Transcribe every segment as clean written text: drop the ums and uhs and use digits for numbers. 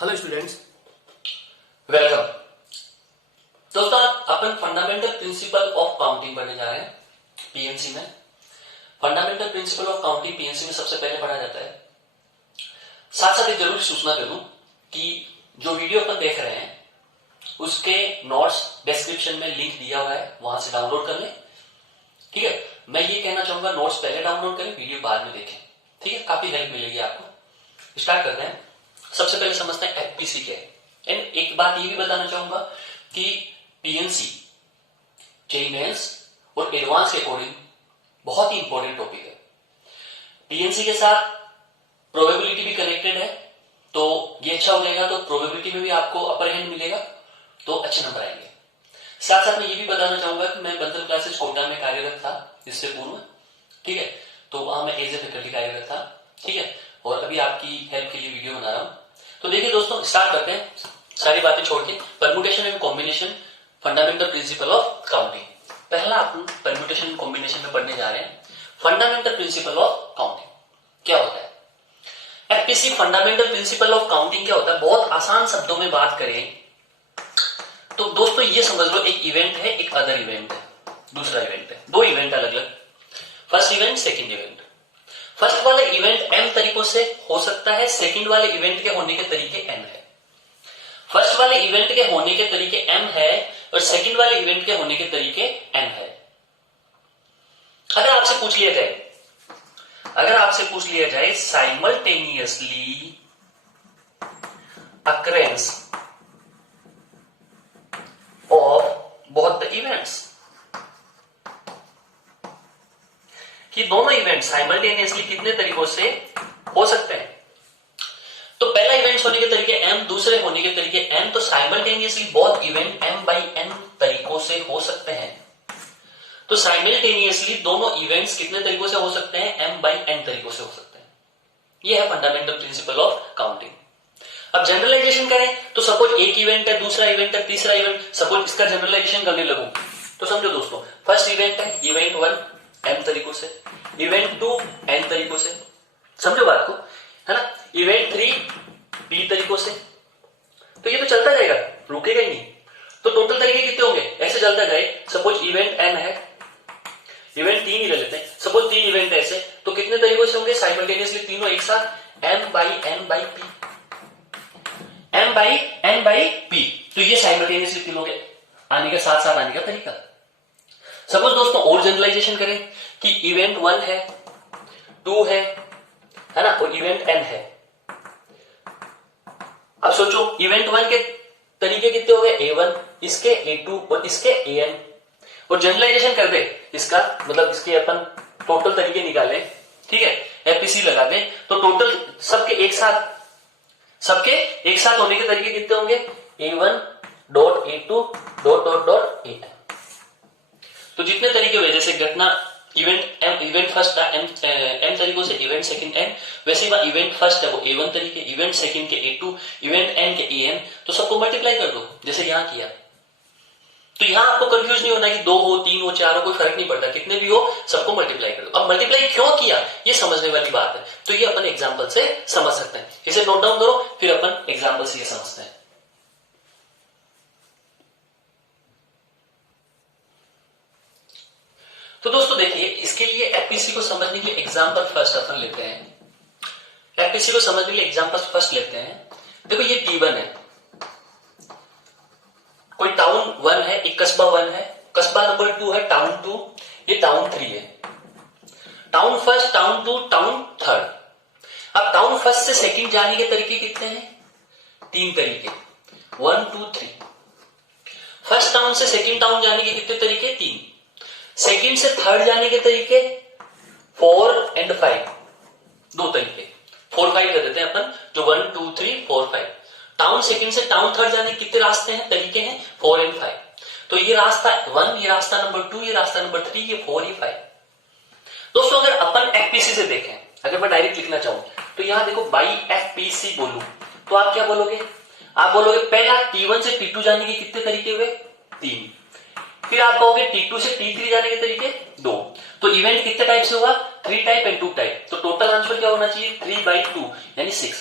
Hello students, welcome. दोस्तों अपन fundamental principle of counting पढ़ने जा रहे हैं पीएनसी में। Fundamental principle of counting PNC में सबसे पहले पढ़ा जाता है। साथ साथ एक जरूरी सूचना दे दूं कि जो वीडियो अपन देख रहे हैं उसके नोट्स डिस्क्रिप्शन में लिंक दिया हुआ है, वहां से डाउनलोड कर लें। ठीक है, मैं ये कहना चाहूंगा नोट्स पहले डाउनलोड करें, वीडियो बाद में देखें। ठीक है, काफी हेल्प मिलेगी आपको। स्टार्ट करते हैं। सबसे पहले समझते हैं एफपीसी क्या है। एंड एक बात ये भी बताना चाहूंगा कि पीएनसी जेईई मेंस और एडवांस के अकॉर्डिंग बहुत ही इंपॉर्टेंट टॉपिक है। पीएनसी के साथ प्रोबेबिलिटी भी कनेक्टेड है, तो ये अच्छा हो जाएगा, तो प्रोबेबिलिटी में भी आपको अपर हैंड मिलेगा, तो अच्छे नंबर आएंगे। साथ साथ मैं ये भी बताना चाहूंगा कि मैं बंदर क्लासेस कोटा में कार्यरत था इससे पूर्व। ठीक है, तो वहां मैं एज ए फैकल्टी कार्यरत था। ठीक है, और अभी आपकी हेल्प के लिए वीडियो बना रहा हूं। तो देखिए दोस्तों, स्टार्ट करते हैं सारी बातें छोड़ के। Permutation and combination, fundamental principle of counting. पहला अपन परम्यूटेशन एंड कॉम्बिनेशन में पढ़ने जा रहे हैं। फंडामेंटल प्रिंसिपल ऑफ काउंटिंग क्या होता है? FPC fundamental principle of counting क्या होता है? बहुत आसान शब्दों में बात करें तो दोस्तों ये समझ लो, एक इवेंट है, एक अदर इवेंट है, दूसरा इवेंट है। दो इवेंट अलग अलग, first event second event. First वाले इवेंट एम तरीकों से हो सकता है, सेकंड वाले इवेंट के होने के तरीके एम है। फर्स्ट वाले इवेंट के होने के तरीके एम है और सेकंड वाले इवेंट के होने के तरीके एन है। अगर आपसे पूछ लिया जाए simultaneously occurrence of both the events, कि दोनों इवेंट साइमल्टेनियसली कितने तरीकों से हो सकते हैं, तो पहला इवेंट होने के तरीके एम, दूसरे होने के तरीके एन, तो simultaneously both event M by N तरीकों से हो सकते हैं। तो साइमल्टेनियसली दोनों इवेंट्स कितने तरीकों से हो सकते हैं? एम बाई एन तरीकों से हो सकते हैं। यह है फंडामेंटल प्रिंसिपल ऑफ काउंटिंग। अब जनरलाइजेशन करें तो सपोज एक इवेंट है, दूसरा इवेंट है, तीसरा इवेंट, सपोज इसका जनरलाइजेशन करने लगूं तो समझो दोस्तों, फर्स्ट इवेंट है इवेंट 1 एम तरीकों से, इवेंट 2 एन तरीकों से, समझो बात को, है ना। इवेंट 3 बी तरीकों से, तो ये तो चलता जाएगा, रुकेगा ही नहीं। तो टोटल तरीके कितने होंगे? ऐसे चलता जाए। सपोज इवेंट एन है, इवेंट 3 ही ले लेते हैं, सपोज 3 इवेंट ऐसे, तो कितने तरीकों से होंगे साइमल्टेनियसली तीनों एक साथ? M by N by P, M by N by P. तो ये साइमल्टेनियसली तीनों के आने के साथ साथ आने का तरीका। सपोज दोस्तों और जनरलाइजेशन करें कि इवेंट 1 है, 2 है ना, और इवेंट एन है। अब सोचो इवेंट 1 के तरीके कितने हो गए? A1, इसके A2 और इसके AN। और जनरलाइजेशन कर दे इसका, मतलब इसके अपन टोटल तरीके निकालें, ठीक है, एफपीसी लगा दें, तो टोटल सबके एक साथ होने के तरीके कितने होंगे? A1 dot A2 dot dot dot AN। तो जितने तरीके हुए, जैसे घटना इवेंट फर्स्ट था एम तरीकों से, इवेंट सेकंड एन, वैसे ही इवेंट फर्स्ट है वो A1 तरीके, इवेंट सेकंड के A2, इवेंट एन के AN, तो सबको मल्टीप्लाई कर दो जैसे यहां किया। तो यहां आपको कंफ्यूज नहीं होना कि 2 हो, 3 हो, 4 हो, कोई फर्क नहीं पड़ता, कितने भी हो सबको मल्टीप्लाई कर दो। अब मल्टीप्लाई क्यों किया ये समझने वाली बात है, तो ये अपन एग्जाम्पल से समझ सकते हैं। इसे नोट डाउन करो, फिर अपन एग्जाम्पल से ये समझते हैं। तो दोस्तों देखिए, इसके लिए एफपीसी को समझने के लिए एग्जाम्पल फर्स्ट अपन लेते हैं। एफपीसी को समझने के लिए एग्जाम्पल फर्स्ट लेते हैं। देखो ये T1 है, कोई टाउन 1 है, एक कस्बा 1 है, कस्बा नंबर 2 है, टाउन 2, ये टाउन 3 है, टाउन फर्स्ट, टाउन 2, टाउन 3। अब टाउन फर्स्ट से सेकंड जाने के तरीके कितने हैं? 3 तरीके, 1 2 3। फर्स्ट टाउन से सेकंड टाउन जाने के कितने तरीके? 3। सेकंड से थर्ड जाने के तरीके 4 एंड 5, 2 तरीके, 4 5 कर देते हैं अपन, जो 1 2 3 4 5। टाउन सेकंड से टाउन थर्ड जाने के कितने रास्ते हैं, तरीके हैं? 4 एंड 5। तो ये रास्ता 1, ये रास्ता नंबर 2, ये रास्ता नंबर 3, ये 4, ये 5। दोस्तों अगर अपन एफपीसी से देखें, अगर मैं डायरेक्ट लिखना चाहूं तो यहां देखो बाई एफपीसी बोलूं तो आप क्या बोलोगे? आप बोलोगे पहला T1 से T2 जाने के कितने तरीके हुए? 3। फिर आप कहोगे T2 से T3 जाने के तरीके 2। तो इवेंट कितने टाइप से हुआ? 3 टाइप एंड 2 टाइप। तो टोटल आंसर क्या होना चाहिए? 3/2 यानी 6।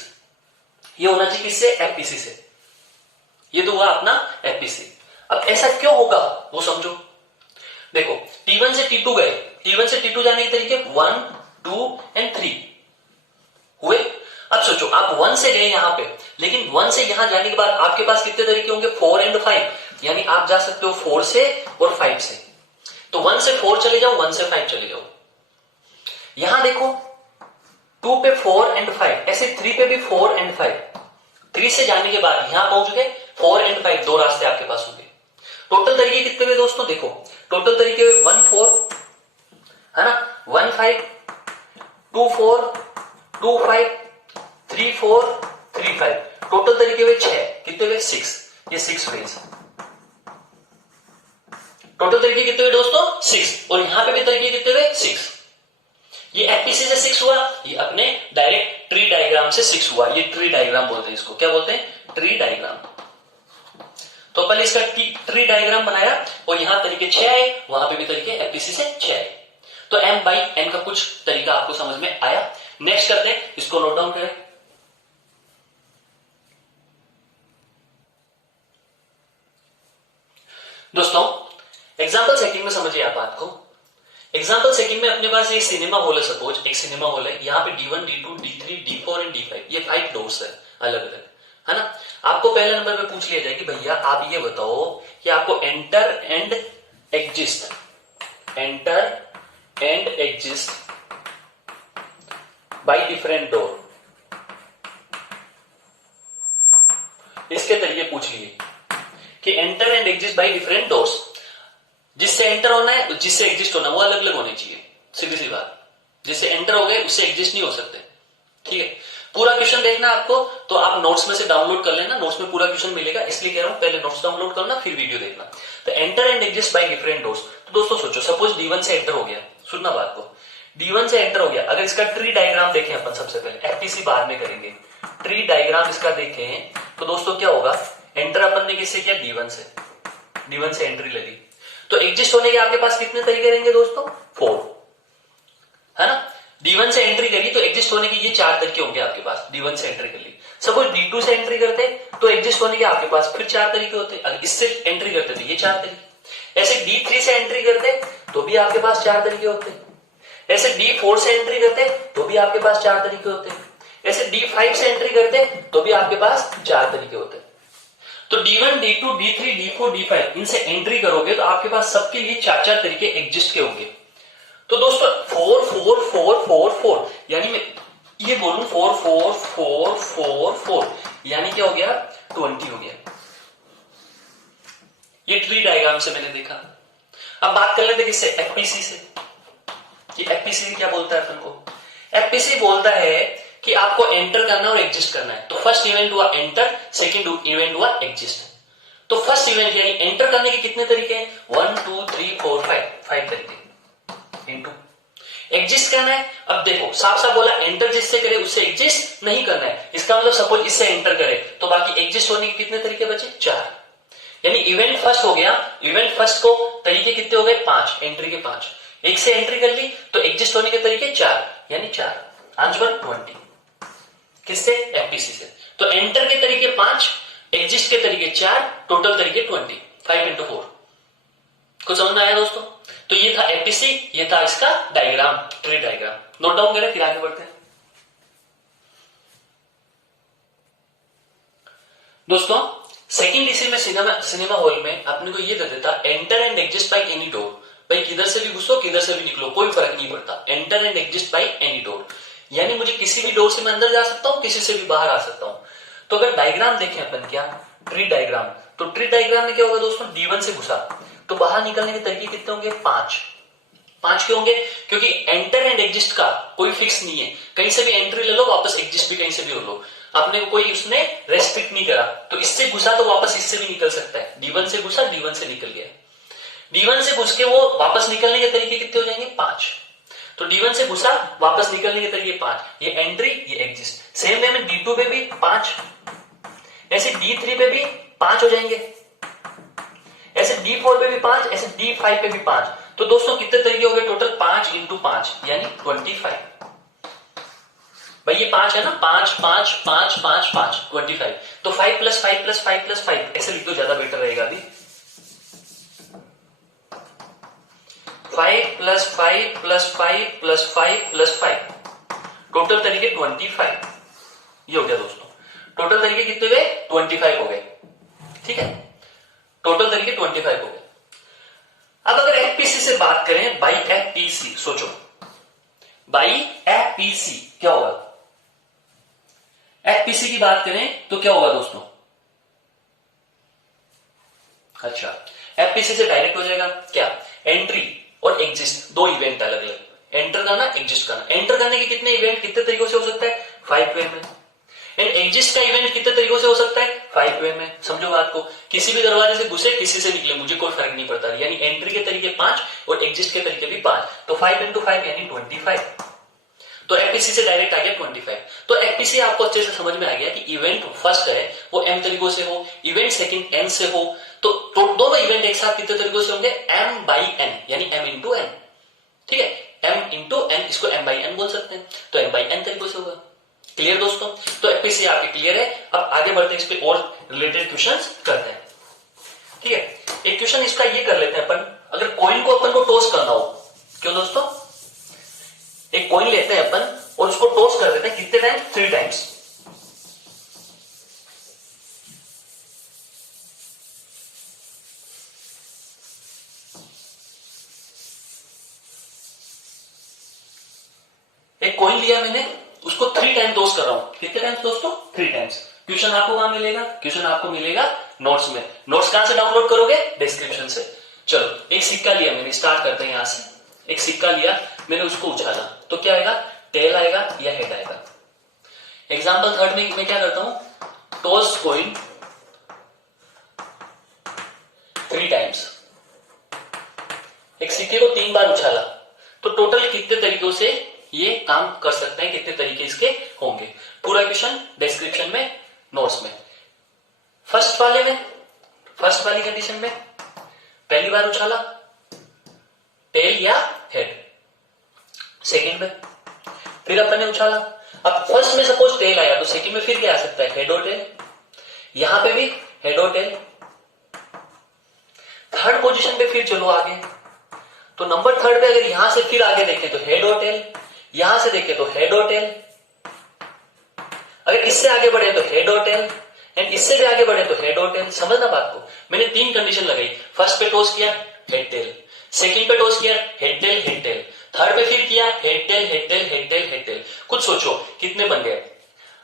ये होना चाहिए किससे? एफपीसी से। ये तो हुआ अपना एफपीसी। अब ऐसा क्यों होगा वो समझो। देखो T1 से T2 गए, T1 से T2 जाने के तरीके 1, 2 एंड 3 हुए। अब सोचो आप 1 से गए यहां पे, लेकिन 1 से यहां जाने के बाद आपके पास कितने तरीके होंगे? 4 एंड 5। यानी आप जा सकते हो 4 से और 5 से। तो 1 से 4 चले जाओ, 1 से 5 चले जाओ। यहां देखो 2 पे 4 एंड 5, ऐसे 3 पे भी 4 एंड 5। 3 से जाने के बाद यहां पहुंच गए 4 एंड 5, दो रास्ते आपके पास होंगे। टोटल तरीके कितने हुए दोस्तों? देखो टोटल तरीके 1 4 है ना, 1 5, 2 4, 2 5, 3 4, 3 5। टोटल तरीके हुए 6। कितने हुए? 6। ये 6 वेज। टोटल तरीके कितने हुए दोस्तों? 6। और यहां पे भी तरीके कितने हुए? 6। ये एफपीसी से 6 हुआ, ये अपने डायरेक्ट ट्री डायग्राम से 6 हुआ। ये ट्री डायग्राम बोलते हैं इसको। क्या बोलते हैं? Tree diagram. तो अपन इसका ट्री डायग्राम बनाया और यहां तरीके 6 आए, वहां पे भी तरीके एफपीसी से 6 आए। तो एम बाई एन का कुछ तरीका आपको समझ में आया। नेक्स्ट करते हैं, इसको नोट डाउन करें। दोस्तों एग्जाम्पल सेटिंग में समझिए आप बात को। एग्जाम्पल सेटिंग में अपने पास एक सिनेमा हॉल है, सपोज एक सिनेमा हॉल है। यहाँ पे D1, D2, D3, D4 and D5, ये 5 डोर्स है अलग अलग, है ना। आपको पहले नंबर पे पूछ लिया जाए कि भैया आप ये बताओ कि आपको enter and exist, enter and exist by different door, इसके तरीके पूछ लिए कि enter and exist by different doors. जिससे एंटर होना है, जिससे एग्जिस्ट होना, वो अलग अलग होने चाहिए। सीधी सी बात, जिससे एंटर हो गए उससे एग्जिस्ट नहीं हो सकते। ठीक है, पूरा क्वेश्चन देखना आपको तो आप नोट्स में से डाउनलोड कर लेना। नोट्स में पूरा क्वेश्चन मिलेगा, इसलिए कह रहा हूं पहले नोट्स डाउनलोड करना फिर वीडियो देखना। तो enter and exist by different doors. तो दोस्तों सोचो, सपोज D1 से एंटर हो गया, सुनना बात को, D1 से एंटर हो गया। अगर इसका ट्री डायग्राम देखें अपन सबसे पहले, एफपीसी बाद में करेंगे, ट्री डायग्राम इसका देखें तो दोस्तों क्या होगा? एंटर अपन ने किससे किया? D1 से एंट्री लगी। तो एग्जिस्ट होने के आपके पास कितने तरीके रहेंगे दोस्तों? 4, है ना। D1 से एंट्री करी तो एग्जिस्ट होने के ये 4 तरीके होंगे आपके पास। D1 से एंट्री कर ली। सपोज D2 से एंट्री करते तो एग्जिस्ट होने के आपके पास फिर 4 तरीके होते। अगर इससे एंट्री करते तो ये 4 तरीके। ऐसे D3 से एंट्री करते तो भी आपके पास 4 तरीके होते। ऐसे D4 से एंट्री करते तो भी आपके पास 4 तरीके होते। ऐसे D5 से एंट्री करते तो भी आपके पास 4 तरीके होते। तो D1, D2, D3, D4, D5 इनसे एंट्री करोगे तो आपके पास सबके लिए 4 तरीके एग्जिस्ट के होंगे। तो दोस्तों 4 4 4 4 4, यानी मैं ये बोलूं 4 4 4 4 4, यानी क्या हो गया? 20 हो गया। ये ट्री डायग्राम से मैंने देखा। अब बात कर लेते किससे? एफपीसी से। कि एफपीसी क्या बोलता है अपन को? एफपीसी बोलता है कि आपको एंटर करना और एग्जिस्ट करना है। तो फर्स्ट इवेंट हुआ एंटर, सेकंड इवेंट हुआ एग्जिस्ट। तो फर्स्ट इवेंट यानी एंटर करने के कितने तरीके हैं? 1 2 3 4 5 तरीके इनटू एग्जिस्ट करना है। अब देखो साफ साफ बोला, एंटर जिससे करे उससे एग्जिस्ट नहीं करना है। इसका मतलब सपोज इससे एंटर करे तो बाकी एग्जिस्ट होने के कितने तरीके बचे? 4। यानी इवेंट फर्स्ट हो गया। इवेंट फर्स्ट को तरीके कितने हो गए? 5, एंट्री के 5। एक से एंट्री कर ली तो एग्जिस्ट होने के तरीके 4, यानी 4। आंसर 20 किससे? एफपीसी से। तो एंटर के तरीके 5, एग्जिस्ट के तरीके 4, टोटल तरीके 20। 5 into 4 कुछ समझ में आया दोस्तों? तो ये था एफपीसी, ये था इसका diagram, tree diagram. Note down करें फिर आगे बढ़ते हैं। दोस्तों सेकंड डीसी में सिनेमा हॉल में अपने को ये दे देता enter and exist by any door. भाई किधर से भी घुसो किधर से भी निकलो कोई फर्क नहीं पड़ता। Enter and exist by any door, यानी मुझे किसी भी डोर से मैं अंदर जा सकता हूं, किसी से भी बाहर आ सकता हूं। तो अगर डायग्राम देखें अपन, क्या ट्री डायग्राम, तो ट्री डायग्राम में क्या होगा दोस्तों? D1 से घुसा तो बाहर निकलने के तरीके कितने होंगे? 5 क्यों होंगे? क्योंकि एंटर एंड एग्जिस्ट का कोई फिक्स नहीं है। कहीं से भी एंट्री ले लो, वापस एग्जिस्ट भी कहीं से भी हो लो, अपने को कोई उसने रेस्ट्रिक्ट नहीं करा। तो इससे घुसा तो वापस इससे भी निकल सकता है। D1 से घुसा, D1 से निकल गया। D1 से घुस के वो वापस निकलने के तरीके कितने हो जाएंगे? 5। तो D1 से घुसा, वापस निकलने के तरीके 5, ये एंट्री ये एग्जिस्ट। सेम वे में D2 पे भी 5, ऐसे D3 पे भी 5 हो जाएंगे, ऐसे D4 पे भी 5, ऐसे D5 पे भी 5। तो दोस्तों कितने तरीके हो गए टोटल? 5 into 5 यानी 25। भाई ये 5 है ना, 5 5 5 5 5 25, तो 5 प्लस 5 प्लस 5 प्लस 5 ऐसे लिख दो, ज्यादा बेटर रहेगा अभी। 5 plus 5 plus 5 plus 5 plus 5, total तरीके 25। ये हो गया दोस्तों, टोटल तरीके कितने हुए? 25 हो गए। ठीक है, टोटल तरीके 25 हो गए। अब अगर एफपीसी से बात करें, बाई एफपीसी, सोचो बाई एफपीसी क्या होगा? एफपीसी की बात करें तो क्या होगा दोस्तों? अच्छा, एफपीसी से डायरेक्ट हो जाएगा क्या? एंट्री और एग्जिस्ट, दो इवेंट अलग अलग, एंटर करना एग्जिस्ट करना। एंटर करने के कितने इवेंट कितने तरीकों से हो सकता है? 5 वे में। एंड एग्जिस्ट का इवेंट कितने तरीकों से हो सकता है? 5 वे में। समझो बात को, किसी भी दरवाजे से घुसे किसी से निकले, मुझे कोई फर्क नहीं पड़ता। यानी एंट्री के तरीके 5 और एग्जिस्ट के तरीके भी 5, तो 5 into 5 यानी 25। तो एफपीसी से डायरेक्ट आ गया 25। तो एफपीसी आपको अच्छे से समझ में आ गया कि इवेंट फर्स्ट है वो m तरीकों से हो, इवेंट सेकंड n से हो, तो दोनों इवेंट एक साथ कितने तरीकों से होंगे? m by n, यानी m into n। ठीक है, m into n, इसको m by n बोल सकते हैं, तो m by n तरीकों से होगा। क्लियर दोस्तों? तो एफपीसी आपके क्लियर है। अब आगे बढ़ते हैं, इस पे और रिलेटेड क्वेश्चंस करते हैं। ठीक है, एक क्वेश्चन इसका ये कर लेते हैं अपन, अगर कॉइन को अपन को टॉस करना हो, क्यों दोस्तों? एक कॉइन लेते हैं अपन और उसको टॉस कर देते हैं, कितने टाइम? 3 टाइम्स। एक कॉइन लिया मैंने, उसको 3 टाइम टॉस कर रहा हूं। कितने टाइम्स दोस्तों? 3 टाइम्स। क्वेश्चन आपको कहां मिलेगा? क्वेश्चन आपको मिलेगा नोट्स में। नोट्स कहां से डाउनलोड करोगे? डिस्क्रिप्शन से। चलो, एक सिक्का लिया मैंने, स्टार्ट करते हैं यहां से। एक सिक्का लिया मैंने, उसको उछाला, तो क्या आएगा? टेल आएगा या हेड आएगा? एग्जाम्पल थर्ड में मैं क्या करता हूं? Toss coin 3 times. एक सिक्के को 3 बार उछाला, तो टोटल कितने तरीकों से ये काम कर सकते हैं, कितने तरीके इसके होंगे? पूरा क्वेश्चन डिस्क्रिप्शन में, नोट्स में। फर्स्ट वाले में, फर्स्ट वाली कंडीशन में पहली बार उछाला, टेल या हेड। सेकंड में फिर अपन ने उछाला, अब फर्स्ट में सपोज टेल आया, तो सेकंड में फिर क्या आ सकता है? हेड और टेल। यहां पे भी हेड और टेल। थर्ड पोजीशन पे फिर चलो आगे, तो नंबर थर्ड पे अगर यहां से फिर आगे देखें तो हेड और टेल, यहां से देखें तो हेड और टेल, अगर इससे आगे बढ़े तो हेड और टेल, एंड इससे भी आगे बढ़े तो हेड और टेल। समझना बात को, मैंने 3 कंडीशन लगाई। फर्स्ट पे टॉस किया, हेड टेल। सेकंड पे टॉस किया, head tail head tail. Third पे फिर किया, head tail head tail head tail head tail. कुछ सोचो कितने बन गए?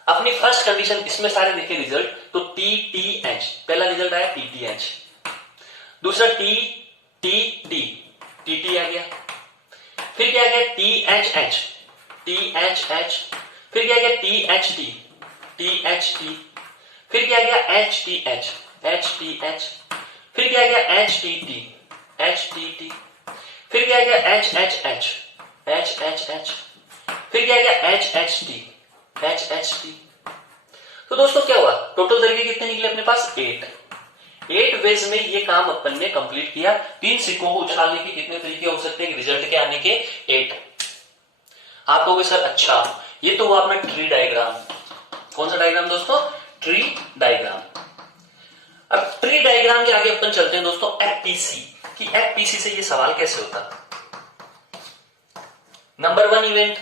अपनी फर्स्ट कंडीशन, इसमें सारे देखे रिजल्ट, तो टी टी एच, पहला रिजल्ट आया टी टी एच, दूसरा T T T, T T आ गया, फिर क्या आ गया? T H H, T H H, फिर क्या आ गया? T H T, T H T, फिर क्या आ गया? H T H, H T H, फिर क्या आ गया? H T T, H T T, फिर क्या आ गया? H H H, H H H, फिर क्या आ गया? H H T, H H T. तो दोस्तों क्या हुआ? टोटल तरीके कितने निकले अपने पास? 8 वेज में ये काम अपन ने कंप्लीट किया। 3 सिक्कों को उछालने के कितने तरीके हो सकते हैं रिजल्ट के आने के? 8। आप कहोगे सर अच्छा, ये तो हुआ अपना ट्री डायग्राम। कौन सा डायग्राम दोस्तों? Tree diagram. अब ट्री डायग्राम के आगे अपन चलते हैं दोस्तों एफपीसी, कि एफपीसी से ये सवाल कैसे होता? नंबर 1 इवेंट,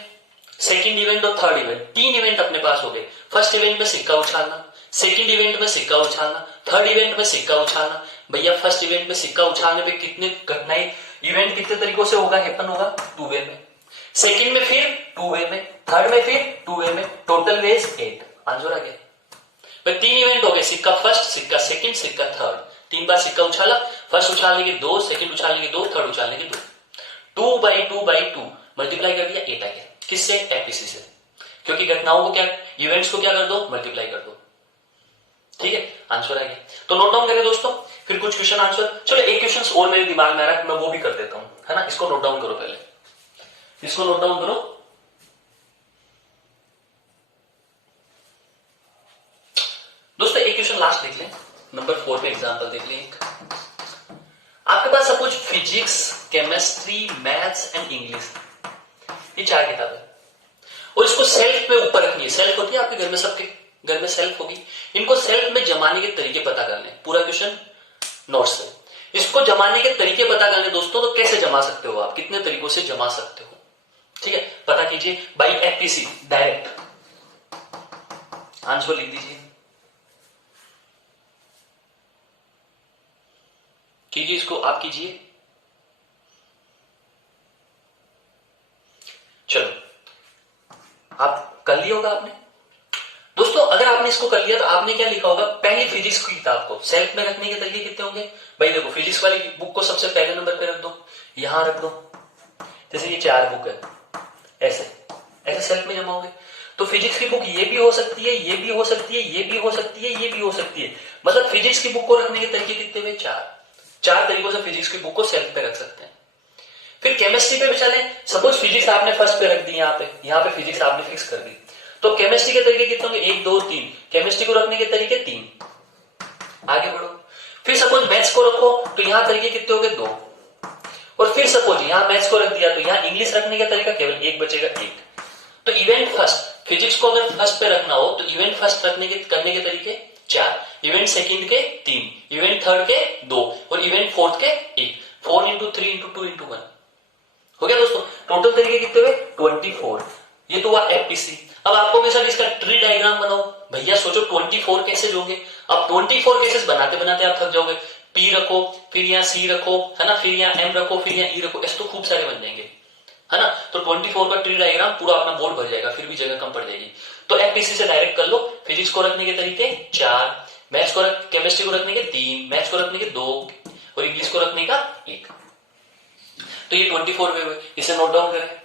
सेकंड इवेंट और थर्ड इवेंट, 3 इवेंट अपने पास हो गए। फर्स्ट इवेंट में सिक्का उछालना, सेकंड इवेंट में सिक्का उछालना, थर्ड इवेंट में सिक्का उछालना। भैया फर्स्ट इवेंट में सिक्का उछालने पे कितने घटनाएं, इवेंट कितने तरीकों से होगा? हैपन होगा 2 वे में, सेकंड में फिर 2 वे में, थर्ड में फिर 2 वे में, टोटल वेज 8। आंसर आ गया भाई। 3 इवेंट हो गए, सिक्का फर्स्ट, सिक्का सेकंड, सिक्का थर्ड। 3 बार सिक्का उछाला, फर्स्ट उछालने के 2, सेकंड उछालने के 2, थर्ड उछालने के 2, 2 by 2 by 2 मल्टीप्लाई कर दिया, 8 आ गया। किससे? एफपीसी से। क्योंकि घटनाओं को क्या, इवेंट्स को क्या कर दो? मल्टीप्लाई कर दो। ठीक है, आंसर आ गया। तो नोट डाउन करें दोस्तों, फिर कुछ क्वेश्चन आंसर। चलो एक क्वेश्चन और मेरे दिमाग में आ रहा है, मैं वो भी कर देता हूं, है ना? इसको नोट डाउन करो, पहले इसको नोट डाउन करो। दोस्तों एक क्वेश्चन लास्ट देख लें, नंबर 4 पे एग्जांपल देख लें। आपके पास suppose physics, chemistry, maths and English, ये 4 किताबें, और इसको सेल्फ में ऊपर रखनी है। सेल्फ होती है आपके घर में, सबके घर में सेल्फ होगी। इनको सेल्फ में जमाने के तरीके पता करने, पूरा क्वेश्चन नोट से। इसको जमाने के तरीके पता करने दोस्तों, तो कैसे जमा सकते हो आप, कितने तरीकों से जमा सकते हो, ठीक है, पता कीजिए बाई एफपीसी डायरेक्ट। आंसर लिख दीजिए, कीजिए इसको, आप कीजिए। चलो, आप कर लिया होगा आपने दोस्तों। अगर आपने इसको कर लिया तो आपने क्या लिखा होगा, पहली फिजिक्स की किताब को सेल्फ में रखने के तरीके कितने होंगे भाई। देखो, फिजिक्स वाली बुक को सबसे पहले नंबर पे रख दो, यहां रख दो। जैसे ये 4 बुक है, ऐसे ऐसे सेल्फ में जमा होंगे। तो फिजिक्स की बुक ये भी हो सकती है, ये भी हो सकती है, ये भी हो सकती है, ये भी हो सकती है। मतलब फिजिक्स की बुक को रखने के तरीके कितने हुए, 4 तरीकों से फिजिक्स की बुक को सेल्फ पे रख सकते हैं। फिर केमिस्ट्री पे भी चले। सपोज फिजिक्स आपने फर्स्ट पे रख दी, यहाँ पे फिजिक्स आपने फिक्स कर दी, तो केमिस्ट्री के तरीके कितने होंगे, 1 2 3। केमिस्ट्री को रखने के तरीके 3। आगे बढ़ो। फिर सपोज मैथ्स को रखो, तो यहां तरीके कितने हो गए, 2। और फिर सपोज यहां मैथ्स को रख दिया, तो यहां इंग्लिश रखने का तरीका केवल 1 बचेगा, 1। तो इवेंट फर्स्ट, फिजिक्स को अगर फर्स्ट पे रखना हो तो इवेंट फर्स्ट करने के तरीके 4, इवेंट सेकंड के 3, इवेंट थर्ड के 2 और इवेंट फोर्थ के 1। 4 into 3 into 2 into 1 हो गया दोस्तों। टोटल तरीके कितने हुए, 24। ये तो हुआ एफपीसी। अब आपको भी सर इसका ट्री डायग्राम बनाओ। भैया सोचो 24 केसेस होंगे। अब 24 केसेस बनाते बनाते आप थक जाओगे। पी रखो, फिर यहाँ सी रखो, है ना, फिर यहाँ एम रखो, फिर यहाँ ई रखो, ऐसे तो खूब सारे बन जाएंगे, है ना। तो 24 का ट्री डायग्राम पूरा अपना बोर्ड भर जाएगा, फिर भी जगह कम पड़ जाएगी। तो एफपीसी से डायरेक्ट कर लो। फिजिक्स को रखने के तरीके 4, मैथ्स को केमिस्ट्री को रखने के 3, मैथ्स को रखने के 2 और इंग्लिश को रखने का 1। तो ये 24 हुए, इसे नोट डाउन करें।